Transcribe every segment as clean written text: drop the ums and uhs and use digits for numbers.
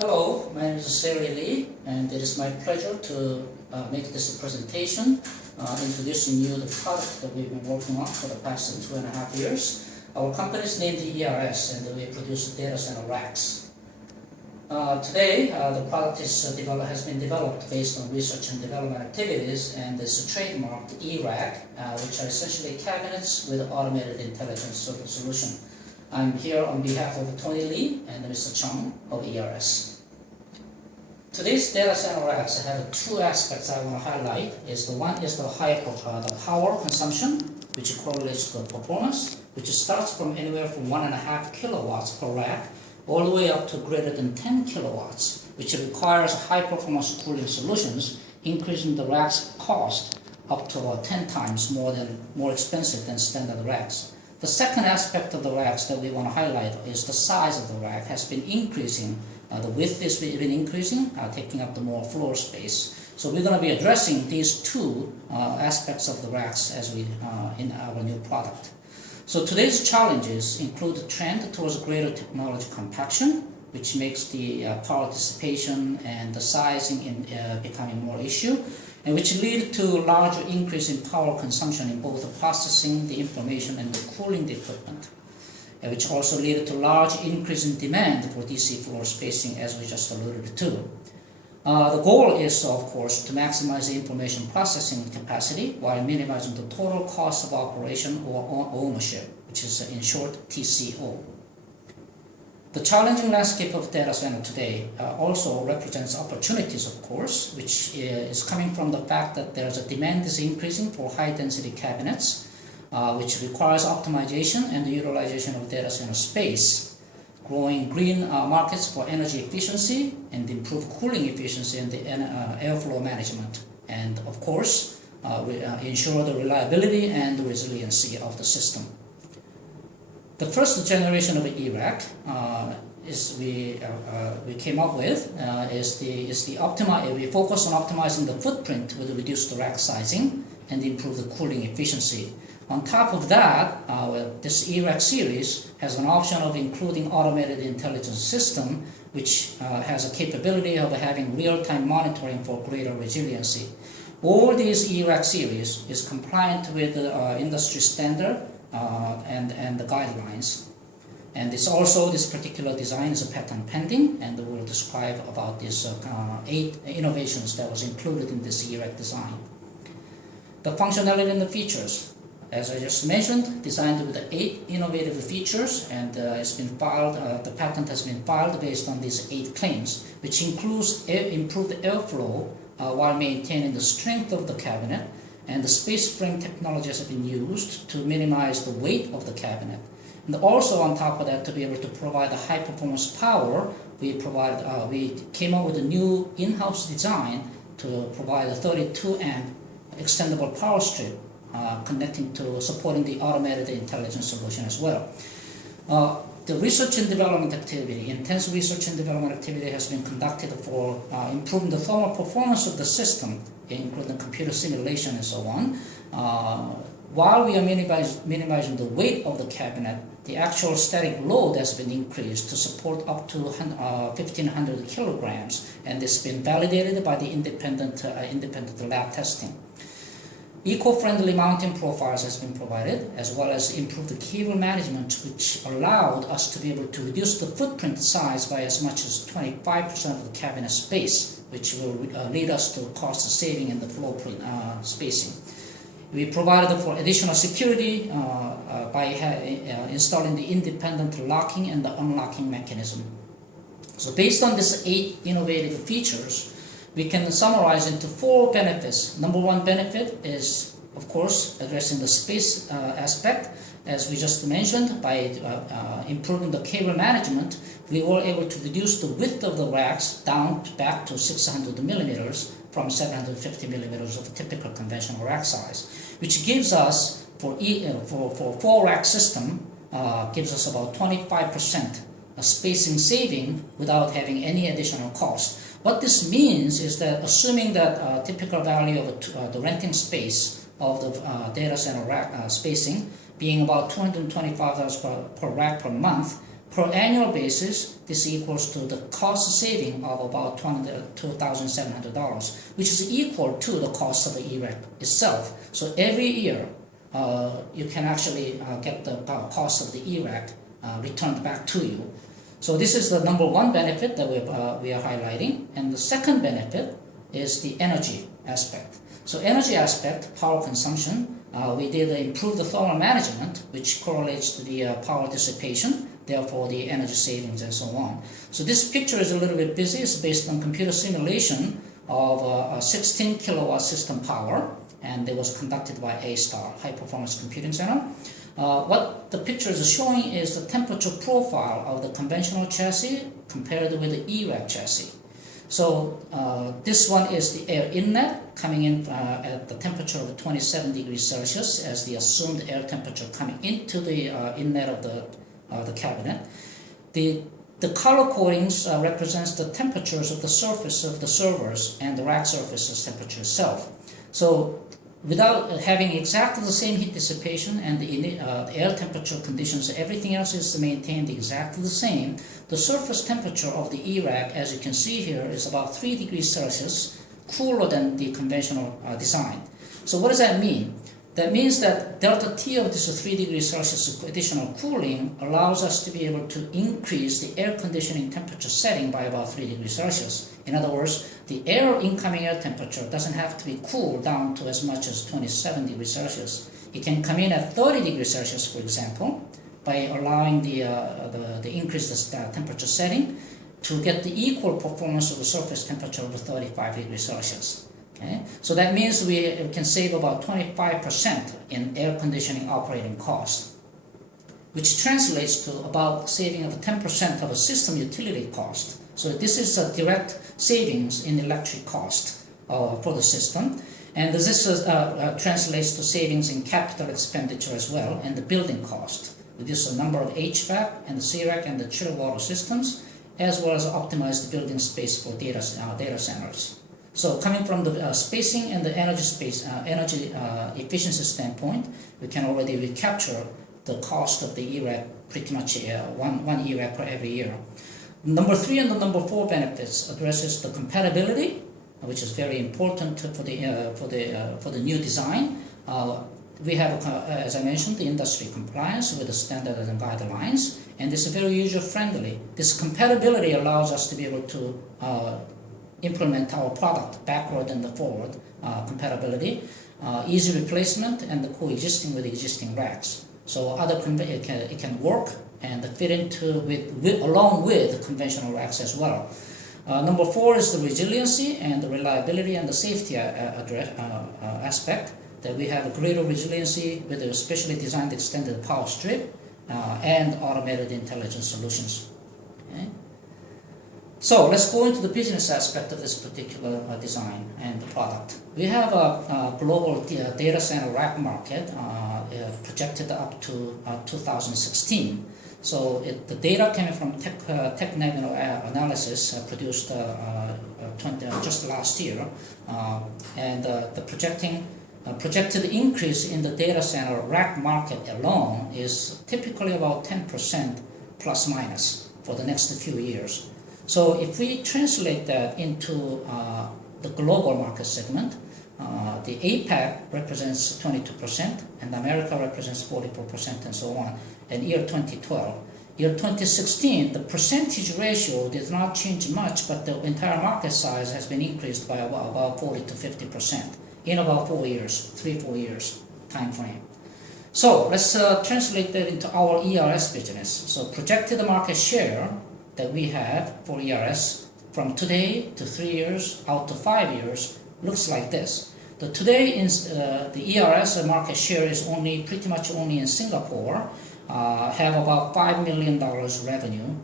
Hello, my name is Sari Lee, and it is my pleasure to make this presentation introducing you the product that we've been working on for the past 2.5 years. Our company is named ERS, and we produce data center racks. Today, the product has been developed based on research and development activities, and is trademarked E Rack, which are essentially cabinets with automated intelligence solution. I'm here on behalf of Tony Lee and Mr. Cheong of ERS. Today's data center racks have two aspects I want to highlight. One is the power consumption, which correlates to the performance, which starts from anywhere from 1.5 kilowatts per rack all the way up to greater than 10 kilowatts, which requires high performance cooling solutions, increasing the rack's cost up to 10 times more expensive than standard racks. The second aspect of the racks that we want to highlight is the size of the rack has been increasing. The width has been increasing, taking up the more floor space. So we're going to be addressing these two aspects of the racks as in our new product. So today's challenges include the trend towards greater technology compaction, which makes the power dissipation and the sizing becoming more issue, and which lead to larger increase in power consumption in both the processing, the information, and the cooling the equipment, which also lead to large increase in demand for DC floor spacing, as we just alluded to. The goal is, of course, to maximize the information processing capacity while minimizing the total cost of operation or ownership, which is in short TCO. The challenging landscape of data center today also represents opportunities, of course, which is coming from the fact that there's a demand is increasing for high-density cabinets, which requires optimization and the utilization of data center space, growing green markets for energy efficiency and improved cooling efficiency and the airflow management, and of course, ensure the reliability and the resiliency of the system. The first generation of E Rack we came up with we focus on optimizing the footprint with reduced rack sizing and improve the cooling efficiency. On top of that, this E Rack series has an option of including automated intelligence system, which has a capability of having real-time monitoring for greater resiliency. All these E Rack series is compliant with the industry standard and the guidelines. And this particular design is a patent pending, and we'll describe about these 8 innovations that was included in this E Rack design. The functionality and the features, as I just mentioned, designed with the 8 innovative features, and it's been filed. The patent has been filed based on these 8 claims, which includes improved airflow while maintaining the strength of the cabinet, and the space frame technologies have been used to minimize the weight of the cabinet. And also on top of that, to be able to provide the high performance power, we came up with a new in-house design to provide a 32 amp extendable power strip connecting to supporting the automated intelligence solution as well. The research and development activity, intense research and development activity has been conducted for improving the thermal performance of the system, including computer simulation and so on. While we are minimizing the weight of the cabinet, the actual static load has been increased to support up to 1,500 kilograms, and it's been validated by the independent lab testing. Eco-friendly mounting profiles has been provided, as well as improved cable management, which allowed us to be able to reduce the footprint size by as much as 25% of the cabinet space, which will lead us to cost saving in the floor spacing. We provided for additional security by installing the independent locking and the unlocking mechanism. So based on these 8 innovative features, we can summarize into 4 benefits. Number 1 benefit is, of course, addressing the space aspect. As we just mentioned, by improving the cable management, we were able to reduce the width of the racks back to 600 millimeters from 750 millimeters of typical conventional rack size, which gives us, for 4 rack system, gives us about 25% spacing saving without having any additional cost. What this means is that, assuming that typical value of the renting space of the data center rack spacing being about $225 per rack per month, Per annual basis, this equals to the cost saving of about $2,700, which is equal to the cost of the E-Rack itself. So every year, you can actually get the cost of the E-Rack returned back to you. So this is the number one benefit that we are highlighting. And the second benefit is the energy aspect. So energy aspect, power consumption, we did improve the thermal management, which correlates to the power dissipation, therefore the energy savings and so on. So this picture is a little bit busy. It's based on computer simulation of a 16 kilowatt system power, and it was conducted by A-STAR, High Performance Computing Center. What the picture is showing is the temperature profile of the conventional chassis compared with the E-Rack chassis. So this one is the air inlet coming in at the temperature of 27 degrees Celsius as the assumed air temperature coming into the inlet of the cabinet. The color codings represents the temperatures of the surface of the servers and the rack surface's temperature itself. So without having exactly the same heat dissipation and the air temperature conditions, everything else is maintained exactly the same. The surface temperature of the E-Rack, as you can see here, is about 3 degrees Celsius cooler than the conventional design. So what does that mean? That means that delta T of this 3 degrees Celsius additional cooling allows us to be able to increase the air conditioning temperature setting by about 3 degrees Celsius. In other words, the incoming air temperature doesn't have to be cooled down to as much as 27 degrees Celsius. It can come in at 30 degrees Celsius, for example, by allowing the increased temperature setting to get the equal performance of the surface temperature of 35 degrees Celsius. Okay? So that means we can save about 25% in air conditioning operating cost, which translates to about saving of 10% of a system utility cost. So this is a direct savings in electric cost for the system. And this translates to savings in capital expenditure as well and the building cost. Reduce the number of HVAC and the C-Rack and the chilled water systems, as well as optimize the building space for data centers. So coming from the spacing and the energy efficiency standpoint, we can already recapture the cost of the E-Rack pretty much one E-Rack per every year. Number 3 and the number 4 benefits addresses the compatibility, which is very important for the new design. We have, as I mentioned, the industry compliance with the standards and guidelines, and this is very user-friendly. This compatibility allows us to be able to implement our product backward and the forward compatibility, easy replacement, and the coexisting with existing racks. So it can work and fit into along with conventional racks as well. Number 4 is the resiliency and the reliability and the safety aspect. That we have a greater resiliency with a specially designed extended power strip and automated intelligent solutions. Okay? So let's go into the business aspect of this particular design and the product. We have a global data center rack market projected up to 2016. So the data coming from Technavio analysis produced just last year, and the projected increase in the data center rack market alone is typically about 10% plus minus for the next few years. So if we translate that into the global market segment, the APAC represents 22% and America represents 44% and so on in year 2012. Year 2016, the percentage ratio did not change much, but the entire market size has been increased by about 40 to 50% in about 4 years, 3-4 years time frame. So let's translate that into our ERS business. So projected market share that we have for ERS from today to 3 years out to 5 years looks like this. Today the ERS market share is pretty much only in Singapore, have about $5 million revenue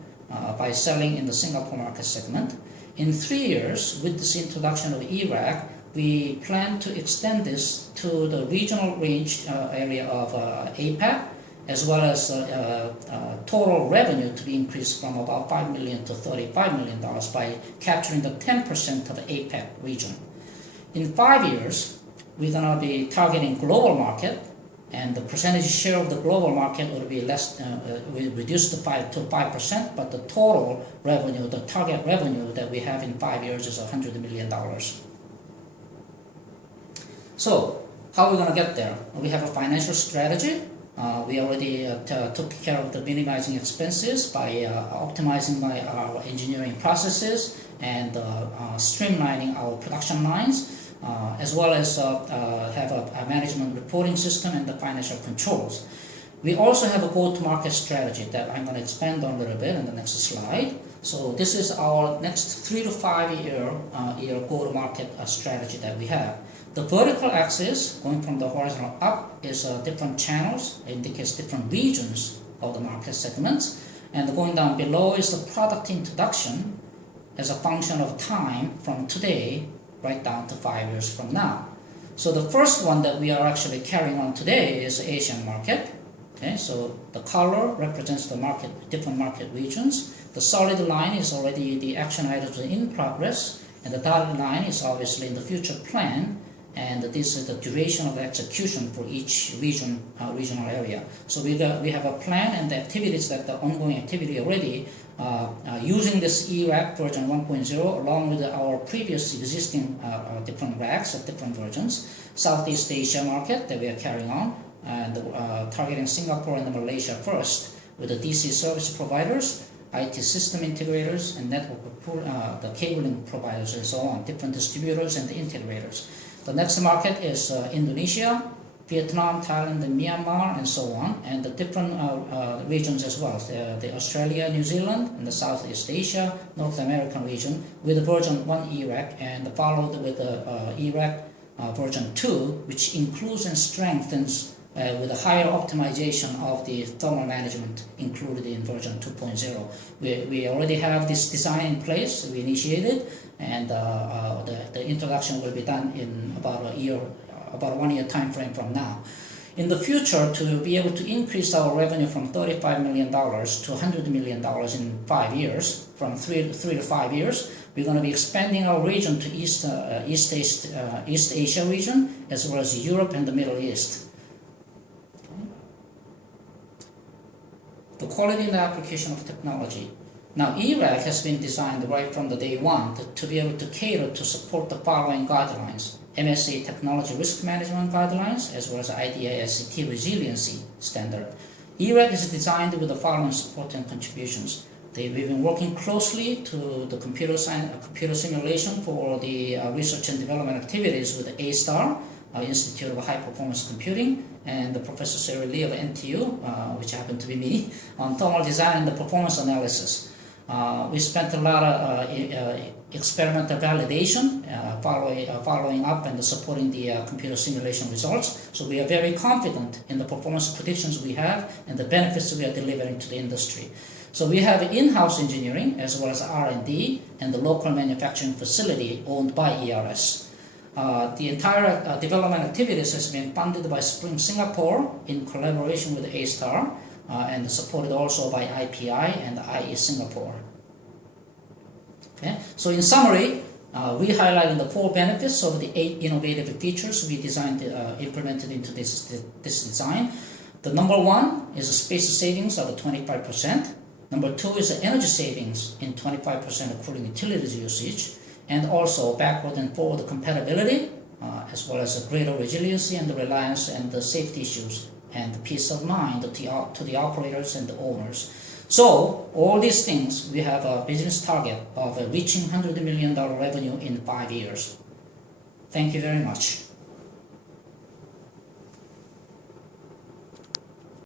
by selling in the Singapore market segment. In 3 years, with this introduction of E-Rack, we plan to extend this to the regional range area of APAC, as well as total revenue to be increased from about $5 million to $35 million by capturing the 10% of the APAC region. In 5 years, we're going to be targeting global market and the percentage share of the global market will be less, will reduce to 5%, but the total revenue, the target revenue that we have in 5 years is $100 million. So, how are we going to get there? We have a financial strategy. We already took care of the minimizing expenses by optimizing our engineering processes and streamlining our production lines, as well as have a management reporting system and the financial controls. We also have a go-to-market strategy that I'm going to expand on a little bit in the next slide. So this is our next 3 to 5 year go-to-market strategy that we have. The vertical axis, going from the horizontal up, is different channels, indicates different regions of the market segments. And going down below is the product introduction as a function of time from today right down to 5 years from now. So the first one that we are actually carrying on today is the Asian market. Okay, so the color represents the market, different market regions. The solid line is already the action items in progress, and the dotted line is obviously in the future plan. And this is the duration of the execution for each regional area. So we have a plan and the activities, that the ongoing activity already using this E Rack version 1.0 along with our previous existing different racks of different versions. Southeast Asia market that we are carrying on, and targeting Singapore and Malaysia first with the DC service providers, IT system integrators, and network the cabling providers and so on, different distributors and the integrators. The next market is Indonesia, Vietnam, Thailand, and Myanmar, and so on, and the different regions as well. The Australia, New Zealand, and the Southeast Asia, North American region with version 1 E Rack, and followed with the E Rack version 2, which includes and strengthens with a higher optimization of the thermal management included in version 2.0. We already have this design in place, we initiated, and the introduction will be done in about a 1 year time frame from now. In the future, to be able to increase our revenue from $35 million to $100 million in 5 years, from 3 to 5 years, we're going to be expanding our region to East Asia region, as well as Europe and the Middle East. The quality and the application of technology. Now, E Rack has been designed right from the day one to be able to cater to support the following guidelines: MSA Technology Risk Management Guidelines, as well as IDISCT Resiliency Standard. E Rack is designed with the following support and contributions. We've been working closely to the computer simulation for the research and development activities with the A-STAR, Institute of High Performance Computing, and the Professor Sarah Lee of NTU, which happened to be me, on thermal design and the performance analysis. We spent a lot of experimental validation following up and supporting the computer simulation results. So we are very confident in the performance predictions we have and the benefits we are delivering to the industry. So we have in-house engineering as well as R&D and the local manufacturing facility owned by ERS. The entire development activities has been funded by Spring Singapore in collaboration with A-STAR and supported also by IPI and IE Singapore. Okay? So in summary, we highlighted the 4 benefits of the 8 innovative features we designed implemented into this design. The number 1 is a space savings of 25%. Number 2 is the energy savings in 25% of cooling utilities usage, and also backward and forward compatibility, as well as a greater resiliency and the reliance and the safety issues and the peace of mind to the operators and the owners. So all these things, we have a business target of reaching $100 million revenue in 5 years. Thank you very much.